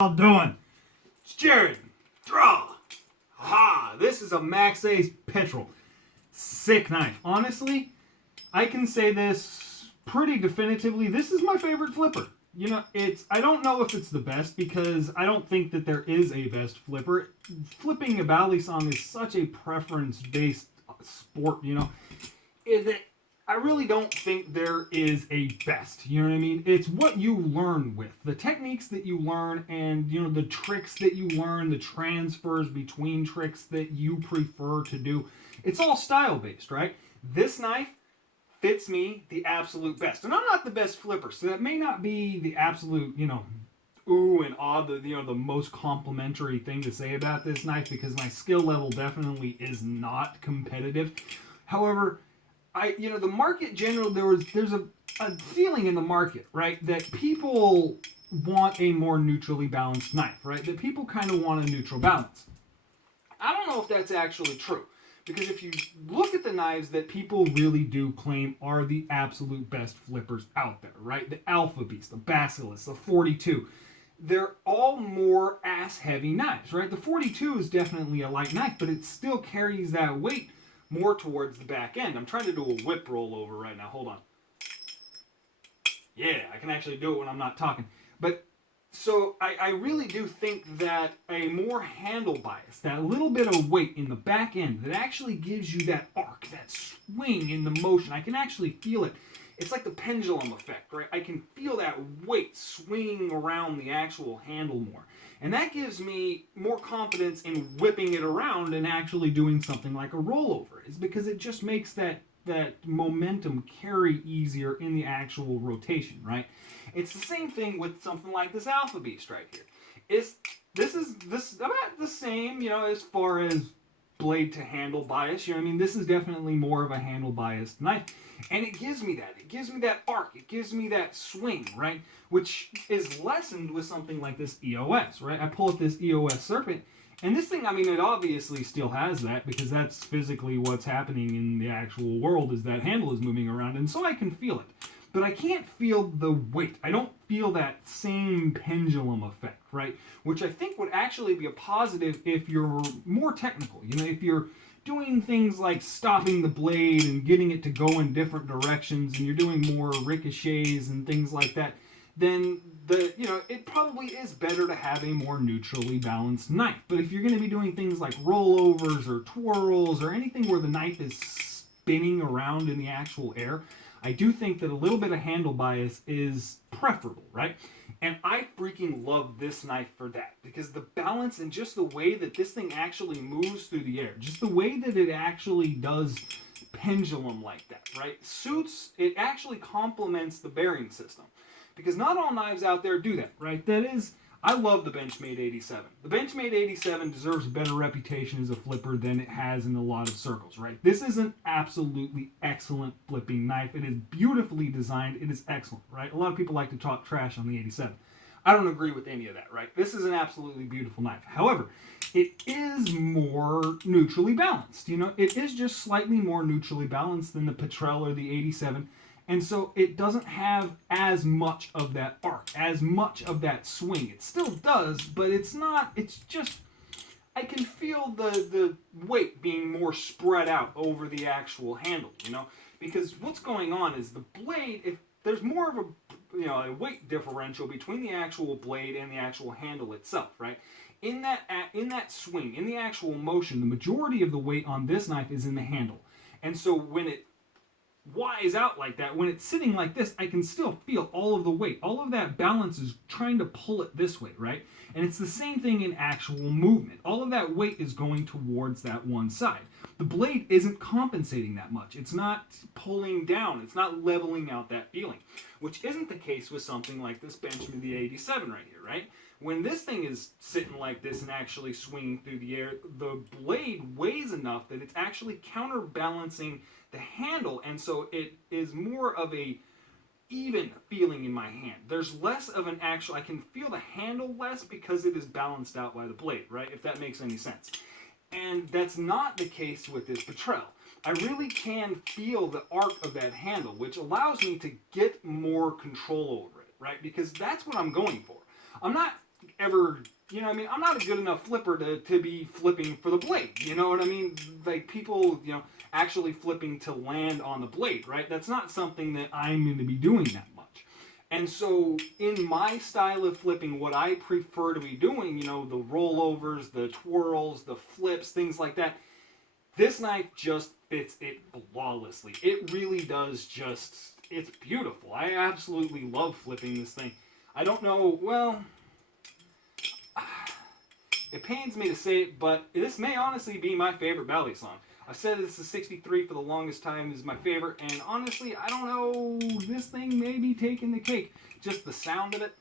Y'all doing? It's Jared. Draw. Ha! This is a Maxace Petrel. Sick knife. Honestly, I can say this pretty definitively. This is my favorite flipper. You know, I don't know if it's the best because I don't think that there is a best flipper. Flipping a Balisong is such a preference-based sport, you know. I really don't think there is a best. You know what I mean? It's what you learn with. The techniques that you learn and, you know, the tricks that you learn, the transfers between tricks that you prefer to do. It's all style-based, right? This knife fits me the absolute best. And I'm not the best flipper, so that may not be the absolute, you know, ooh and ah, the most complimentary thing to say about this knife because my skill level definitely is not competitive. However, the market generally, there's a feeling in the market, right, that people want a more neutrally balanced knife, right? That people kind of want a neutral balance. I don't know if that's actually true. Because if you look at the knives that people really do claim are the absolute best flippers out there, right? The Alpha Beast, the Basilis, the 42. They're all more ass-heavy knives, right? The 42 is definitely a light knife, but it still carries that weight more towards the back end. I'm trying to do a whip rollover right now. Hold on. Yeah, I can actually do it when I'm not talking. But so I really do think that a more handle bias, that little bit of weight in the back end that actually gives you that arc, that swing in the motion, I can actually feel it. It's like the pendulum effect, right? I can feel that weight swinging around the actual handle more. And that gives me more confidence in whipping it around and actually doing something like a rollover. It's because it just makes that momentum carry easier in the actual rotation, right? It's the same thing with something like this Alpha Beast right here. This is about the same, you know, as far as blade to handle bias. You know what I mean? This is definitely more of a handle biased knife. And it gives me that. It gives me that arc. It gives me that swing, right? Which is lessened with something like this EOS, right? I pull up this EOS Serpent, and this thing, I mean, it obviously still has that because that's physically what's happening in the actual world is that handle is moving around, and so I can feel it. But I can't feel the weight. I don't feel that same pendulum effect, right? Which I think would actually be a positive if you're more technical. You know, if you're doing things like stopping the blade and getting it to go in different directions and you're doing more ricochets and things like that, then it probably is better to have a more neutrally balanced knife. But if you're going to be doing things like rollovers or twirls or anything where the knife is spinning around in the actual air, I do think that a little bit of handle bias is preferable, right? And I freaking love this knife for that because the balance and just the way that this thing actually moves through the air, just the way that it actually does pendulum like that, right? It actually complements the bearing system because not all knives out there do that, right? I love the Benchmade 87. The Benchmade 87 deserves a better reputation as a flipper than it has in a lot of circles, right? This is an absolutely excellent flipping knife. It is beautifully designed. It is excellent, right? A lot of people like to talk trash on the 87. I don't agree with any of that, right? This is an absolutely beautiful knife. However, it is more neutrally balanced. You know, it is just slightly more neutrally balanced than the Petrel or the 87. And so it doesn't have as much of that arc, as much of that swing. It still does, but it's not, it's just, I can feel the weight being more spread out over the actual handle, you know? Because what's going on is the blade, if there's more of a weight differential between the actual blade and the actual handle itself, right? In that swing, in the actual motion, the majority of the weight on this knife is in the handle. And so when it wise out like that, when it's sitting like this, I can still feel all of the weight. All of that balance is trying to pull it this way, right? And it's the same thing in actual movement. All of that weight is going towards that one side. The blade isn't compensating that much. It's not pulling down. It's not leveling out that feeling, which isn't the case with something like this Benchmade the 87 right here, right? When this thing is sitting like this and actually swinging through the air, the blade weighs enough that it's actually counterbalancing the handle, and so it is more of a even feeling in my hand. There's less of an actual, I can feel the handle less because it is balanced out by the blade, right? If that makes any sense. And that's not the case with this Petrel. I really can feel the arc of that handle, which allows me to get more control over it, right? Because that's what I'm going for. I'm not ever, you know what I mean? I'm not a good enough flipper to be flipping for the blade. You know what I mean? Like people, you know, actually flipping to land on the blade, right? That's not something that I'm going to be doing that much. And so in my style of flipping, what I prefer to be doing, you know, the rollovers, the twirls, the flips, things like that, this knife just fits it flawlessly. It really does just, it's beautiful. I absolutely love flipping this thing. I don't know, well, it pains me to say it, but this may honestly be my favorite Balisong. I've said this is 63 for the longest time is my favorite, and honestly, I don't know, this thing may be taking the cake. Just the sound of it,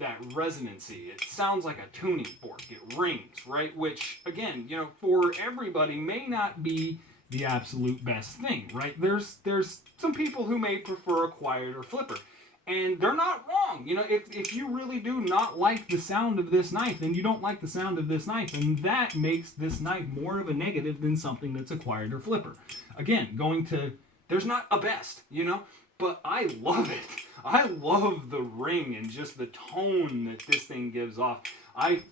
that resonancy, it sounds like a tuning fork. It rings, right? Which, again, you know, for everybody may not be the absolute best thing, right? There's some people who may prefer a quieter flipper. And they're not wrong. You know, if you really do not like the sound of this knife, then you don't like the sound of this knife. And that makes this knife more of a negative than something that's a quieter flipper. Again, there's not a best, you know, but I love it. I love the ring and just the tone that this thing gives off. I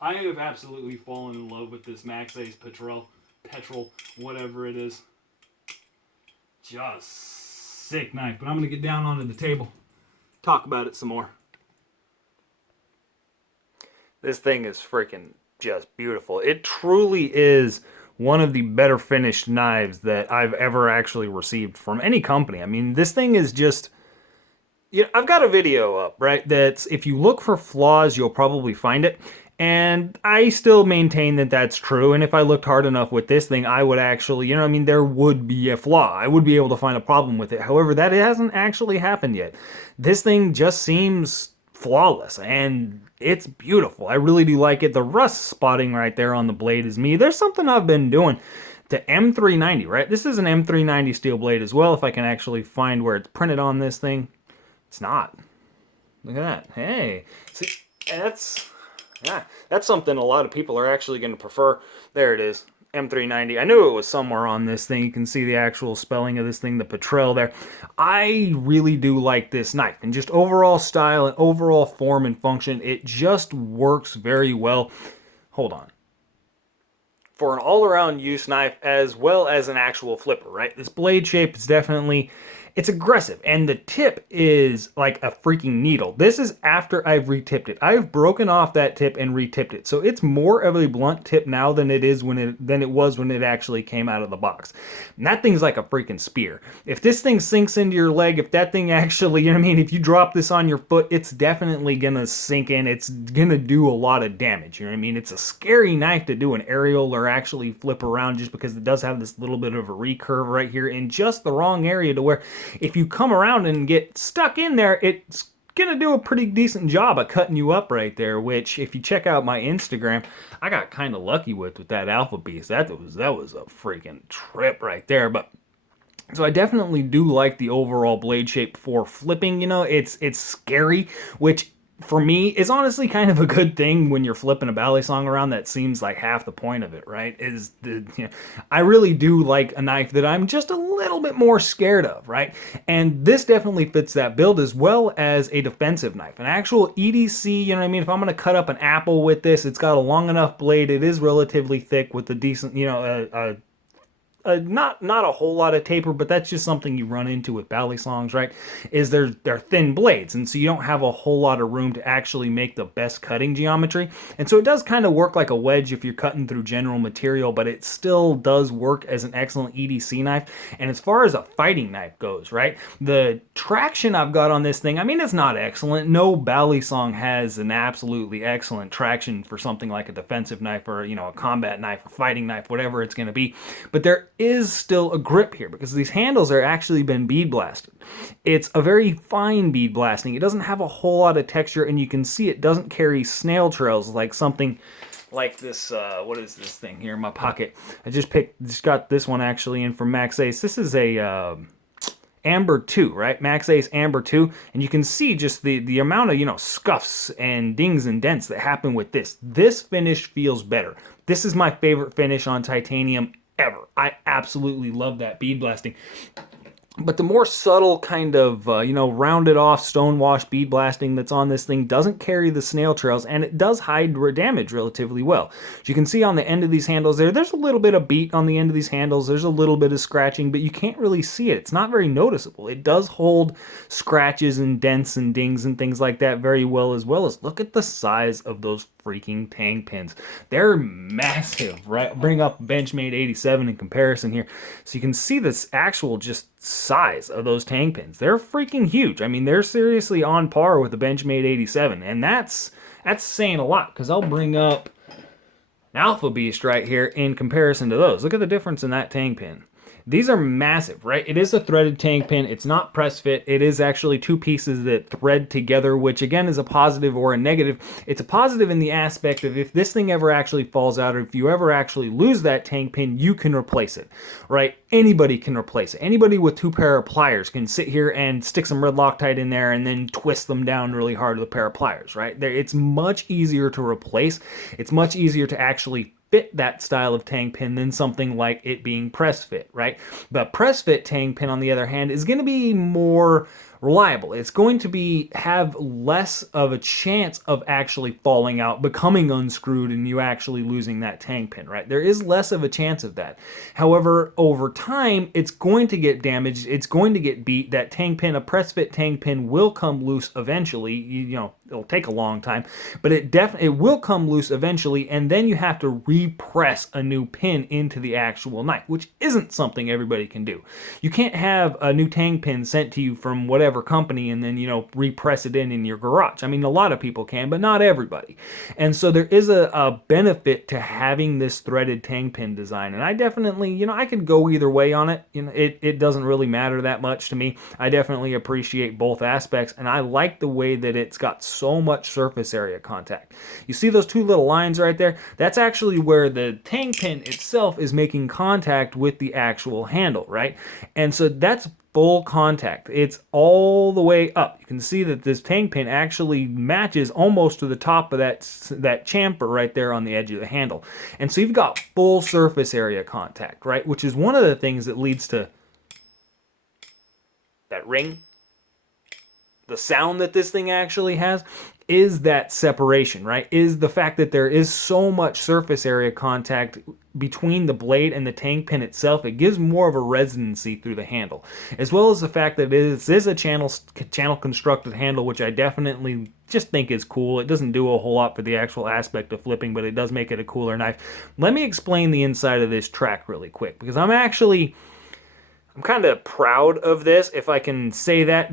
have absolutely fallen in love with this Maxace Petrel, whatever it is. Just sick knife, but I'm going to get down onto the table, talk about it some more. This thing is freaking just beautiful. It truly is one of the better finished knives that I've ever actually received from any company. I mean, this thing is just, you know, I've got a video up, right, that's, if you look for flaws, you'll probably find it. And I still maintain that that's true. And if I looked hard enough with this thing, I would actually, you know what I mean, there would be a flaw. I would be able to find a problem with it. However, that hasn't actually happened yet. This thing just seems flawless and it's beautiful. I really do like it. The rust spotting right there on the blade is me. There's something I've been doing to M390, right? This is an M390 steel blade as well. If I can actually find where it's printed on this thing. It's not. Look at that. Hey, see, that's something a lot of people are actually going to prefer. There it is, M390. I knew it was somewhere on this thing. You can see the actual spelling of this thing, the Petrel there. I really do like this knife. And just overall style and overall form and function, it just works very well. Hold on. For an all-around use knife as well as an actual flipper, right? This blade shape is definitely, it's aggressive, and the tip is like a freaking needle. This is after I've retipped it. I've broken off that tip and retipped it, so it's more of a blunt tip now than it was when it actually came out of the box. And that thing's like a freaking spear. If this thing sinks into your leg, if that thing actually, you know what I mean, if you drop this on your foot, it's definitely gonna sink in. It's gonna do a lot of damage. You know what I mean? It's a scary knife to do an aerial or actually flip around, just because it does have this little bit of a recurve right here in just the wrong area to where if you come around and get stuck in there, it's gonna do a pretty decent job of cutting you up right there, which if you check out my Instagram, I got kind of lucky with that Alpha Beast. That was a freaking trip right there. But so I definitely do like the overall blade shape for flipping. You know, it's scary, which for me is honestly kind of a good thing when you're flipping a Balisong around. That seems like half the point of it, right? I really do like a knife that I'm just a little bit more scared of, right? And this definitely fits that build, as well as a defensive knife. An actual EDC, you know what I mean? If I'm going to cut up an apple with this, it's got a long enough blade. It is relatively thick with a decent, you know, not a whole lot of taper, but that's just something you run into with Balisongs, right? Is they're thin blades, and so you don't have a whole lot of room to actually make the best cutting geometry. And so it does kind of work like a wedge if you're cutting through general material, but it still does work as an excellent EDC knife. And as far as a fighting knife goes, right, the traction I've got on this thing, I mean, it's not excellent. No Balisong has an absolutely excellent traction for something like a defensive knife or, you know, a combat knife or fighting knife, whatever it's going to be. But there is still a grip here because these handles are actually been bead blasted. It's a very fine bead blasting. It doesn't have a whole lot of texture, and you can see it doesn't carry snail trails like something like this. What is this thing here in my pocket? I just got this one actually in from Maxace. This is a Amber 2, right? Maxace Amber 2, and you can see just the amount of, you know, scuffs and dings and dents that happen with this. This finish feels better. This is my favorite finish on titanium ever. I absolutely love that bead blasting. But the more subtle kind of, rounded off stonewash bead blasting that's on this thing doesn't carry the snail trails, and it does hide damage relatively well. As you can see on the end of these handles there's a little bit of beat on the end of these handles. There's a little bit of scratching, but you can't really see it. It's not very noticeable. It does hold scratches and dents and dings and things like that very well as look at the size of those freaking tang pins. They're massive, right? Bring up Benchmade 87 in comparison here. So you can see this actual just size of those tang pins. They're freaking huge. I mean, they're seriously on par with the Benchmade 87. And that's saying a lot, because I'll bring up an Alpha Beast right here in comparison to those. Look at the difference in that tang pin. These are massive, right? It is a threaded tang pin. It's not press fit. It is actually two pieces that thread together, which again is a positive or a negative. It's a positive in the aspect of if this thing ever actually falls out, or if you ever actually lose that tang pin, you can replace it, right? Anybody can replace it. Anybody with two pair of pliers can sit here and stick some red Loctite in there and then twist them down really hard with a pair of pliers, right? It's much easier to replace. It's much easier to actually fit that style of tang pin than something like it being press fit, right? But press fit tang pin, on the other hand, is going to be more reliable. It's going to have less of a chance of actually falling out, becoming unscrewed, and you actually losing that tang pin, right? There is less of a chance of that. However, over time, it's going to get damaged. It's going to get beat. That tang pin, a press fit tang pin, will come loose eventually. It'll take a long time, but it will come loose eventually, and then you have to repress a new pin into the actual knife, which isn't something everybody can do. You can't have a new tang pin sent to you from whatever company and then, repress it in your garage. I mean, a lot of people can, but not everybody. And so there is a benefit to having this threaded tang pin design, and I definitely, I could go either way on it. It doesn't really matter that much to me. I definitely appreciate both aspects, and I like the way that it's got so much surface area contact. You see those two little lines right there? That's actually where the tang pin itself is making contact with the actual handle, right? And so that's full contact. It's all the way up. You can see that this tang pin actually matches almost to the top of that chamfer right there on the edge of the handle. And so you've got full surface area contact, right? Which is one of the things that leads to that ring. The sound that this thing actually has is that separation, right? Is the fact that there is so much surface area contact between the blade and the tang pin itself. It gives more of a resonancy through the handle, as well as the fact that this is a channel constructed handle, which I definitely just think is cool. It doesn't do a whole lot for the actual aspect of flipping, but it does make it a cooler knife. Let me explain the inside of this track really quick, because I'm kind of proud of this, if I can say that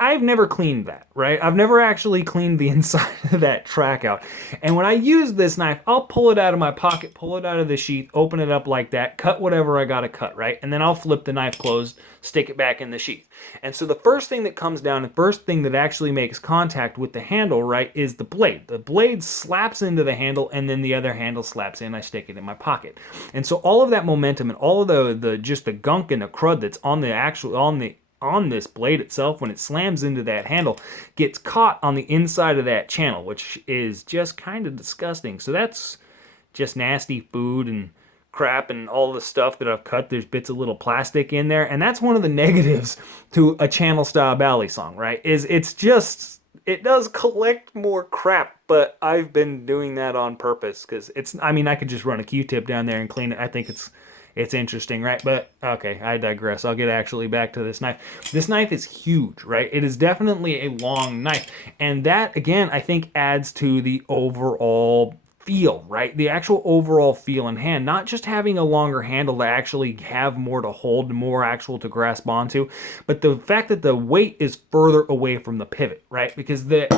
I've never cleaned that, right? I've never actually cleaned the inside of that track out. And when I use this knife, I'll pull it out of my pocket, pull it out of the sheath, open it up like that, cut whatever I gotta cut, right? And then I'll flip the knife closed, stick it back in the sheath. And so the first thing that comes down, the first thing that actually makes contact with the handle, right, is the blade. The blade slaps into the handle, and then the other handle slaps in. I stick it in my pocket. And so all of that momentum and all of the just the gunk and the crud that's on this blade itself, when it slams into that handle, gets caught on the inside of that channel, which is just kind of disgusting. So that's just nasty food and crap and all the stuff that I've cut. There's bits of little plastic in there, and that's one of the negatives to a channel style Balisong, right? It does collect more crap, but I've been doing that on purpose, because I could just run a Q-tip down there and clean it. I think it's interesting, right? But okay, I digress. I'll get actually back to this knife. This knife is huge, right? It is definitely a long knife, and that again I think adds to the overall feel, right? The actual overall feel in hand, not just having a longer handle to actually have more to hold, more actual to grasp onto, but the fact that the weight is further away from the pivot, right? Because the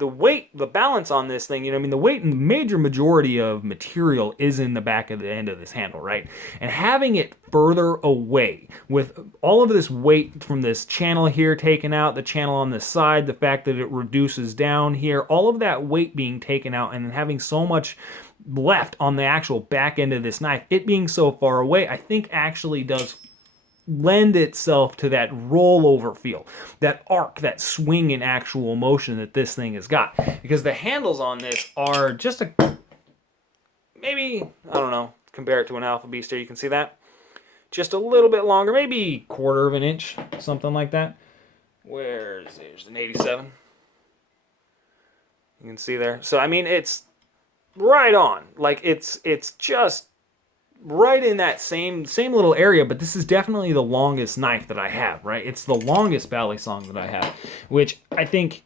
weight, the balance on this thing, the weight and the major majority of material is in the back of the end of this handle, right? And having it further away with all of this weight from this channel here taken out, the channel on the side, the fact that it reduces down here, all of that weight being taken out and having so much left on the actual back end of this knife, it being so far away, I think actually does lend itself to that rollover feel, that arc, that swing in actual motion that this thing has got. Because the handles on this are just maybe, I don't know, compare it to an Alpha Beast here, you can see that? just a little bit longer, maybe 1/4 of an inch, something like that. There's an 87. You can see there. So I mean, it's right on. Like it's just right in that same little area, but this is definitely the longest knife that I have, right? It's the longest Balisong that I have, which I think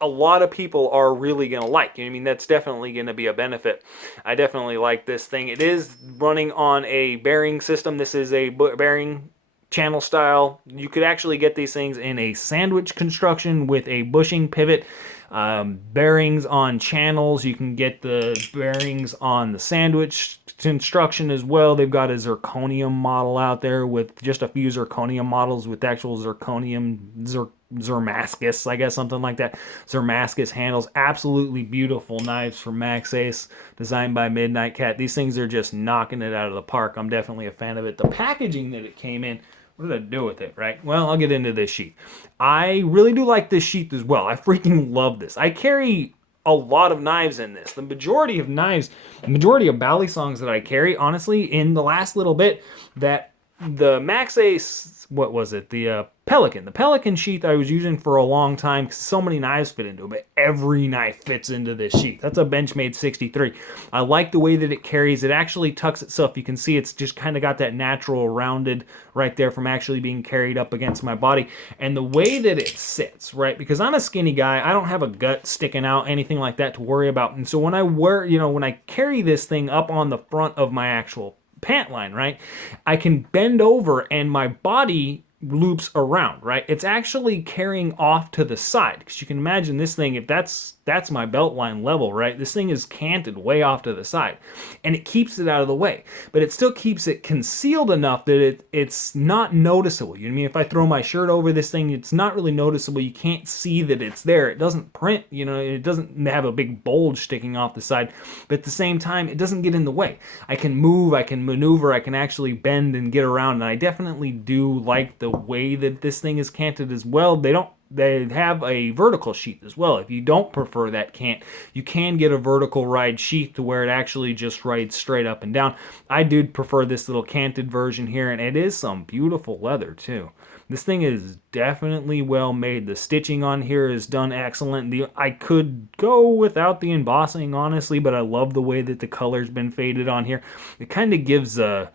a lot of people are really going to like. I mean, that's definitely going to be a benefit. I definitely like this thing. It is running on a bearing system. This is a bearing channel style. You could actually get these things in a sandwich construction with a bushing pivot. Bearings on channels. You can get the bearings on the sandwich construction as well. They've got a zirconium model out there with just a few zirconium models with actual zirconium, Zermascus, I guess, something like that. Zermascus handles. Absolutely beautiful knives from Maxace, designed by Midnightcat. These things are just knocking it out of the park. I'm definitely a fan of it. The packaging that it came in, what did I do with it, right? Well, I'll get into this sheath. I really do like this sheath as well. I freaking love this. I carry a lot of knives in this. The majority of knives, the majority of Balisongs that I carry, honestly, in the last little bit, that the Maxace, what was it? The Pelican. The Pelican sheath I was using for a long time because so many knives fit into it, but every knife fits into this sheath. That's a Benchmade 63. I like the way that it carries. It actually tucks itself. You can see it's just kind of got that natural rounded right there from actually being carried up against my body. And the way that it sits, right? Because I'm a skinny guy. I don't have a gut sticking out, anything like that to worry about. And so when I when I carry this thing up on the front of my actual pant line, right, I can bend over and my body loops around, right? It's actually carrying off to the side, because you can imagine this thing, if that's my belt line level, right? This thing is canted way off to the side, and it keeps it out of the way, but it still keeps it concealed enough that it's not noticeable. You know what I mean? If I throw my shirt over this thing, it's not really noticeable. You can't see that it's there. It doesn't print, it doesn't have a big bulge sticking off the side, but at the same time, it doesn't get in the way. I can move, I can maneuver, I can actually bend and get around, and I definitely do like the way that this thing is canted as well. They have a vertical sheath as well. If you don't prefer that cant, you can get a vertical ride sheath to where it actually just rides straight up and down. I do prefer this little canted version here, and it is some beautiful leather too. This thing is definitely well made. The stitching on here is done excellent. I could go without the embossing, honestly, but I love the way that the color's been faded on here. It kind of gives a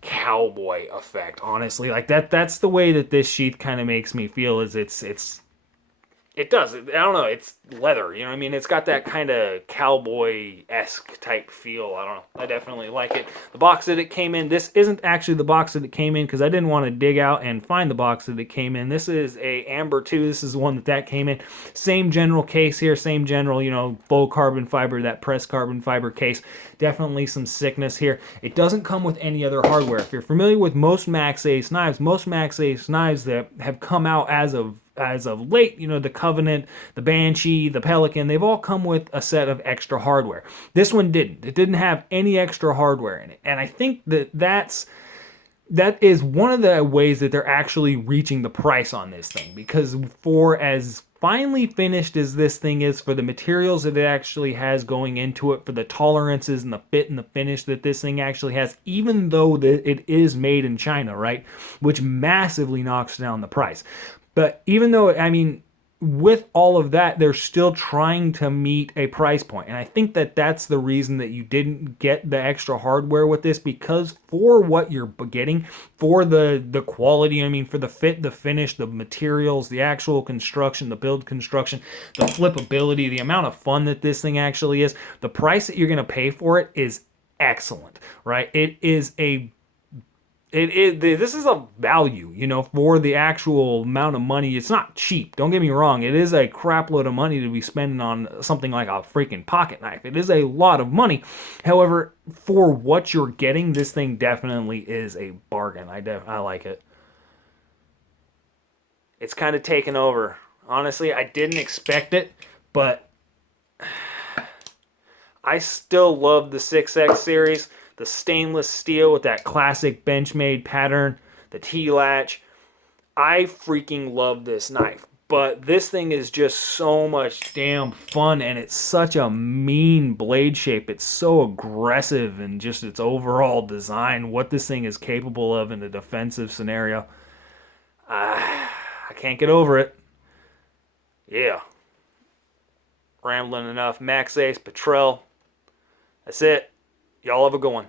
cowboy effect, honestly. Like that's the way that this sheath kind of makes me feel. Is it does. I don't know. It's leather. You know what I mean? It's got that kind of cowboy-esque type feel. I don't know. I definitely like it. The box that it came in, this isn't actually the box that it came in because I didn't want to dig out and find the box that it came in. This is a Amber 2. This is the one that came in. Same general case here. Same general, faux carbon fiber, that pressed carbon fiber case. Definitely some sickness here. It doesn't come with any other hardware. If you're familiar with most Maxace knives that have come out as of late, the Covenant, the Banshee, the Pelican, they've all come with a set of extra hardware. This one didn't. It didn't have any extra hardware in it. And I think that is one of the ways that they're actually reaching the price on this thing, because for as finely finished as this thing is, for the materials that it actually has going into it, for the tolerances and the fit and the finish that this thing actually has, even though it is made in China, right, which massively knocks down the price. But even though, with all of that, they're still trying to meet a price point. And I think that that's the reason that you didn't get the extra hardware with this, because for what you're getting, for the quality, for the fit, the finish, the materials, the actual construction, the build construction, the flippability, the amount of fun that this thing actually is, the price that you're going to pay for it is excellent, right? This is a value, for the actual amount of money. It's not cheap. Don't get me wrong. It is a crap load of money to be spending on something like a freaking pocket knife. It is a lot of money. However, for what you're getting, this thing definitely is a bargain. I like it. It's kind of taken over. Honestly, I didn't expect it, but I still love the 6X series. The stainless steel with that classic Benchmade pattern, the T-latch. I freaking love this knife. But this thing is just so much damn fun, and it's such a mean blade shape. It's so aggressive, and just its overall design, what this thing is capable of in a defensive scenario. I can't get over it. Yeah. Rambling enough. Maxace, Petrel. That's it. Y'all have a good one.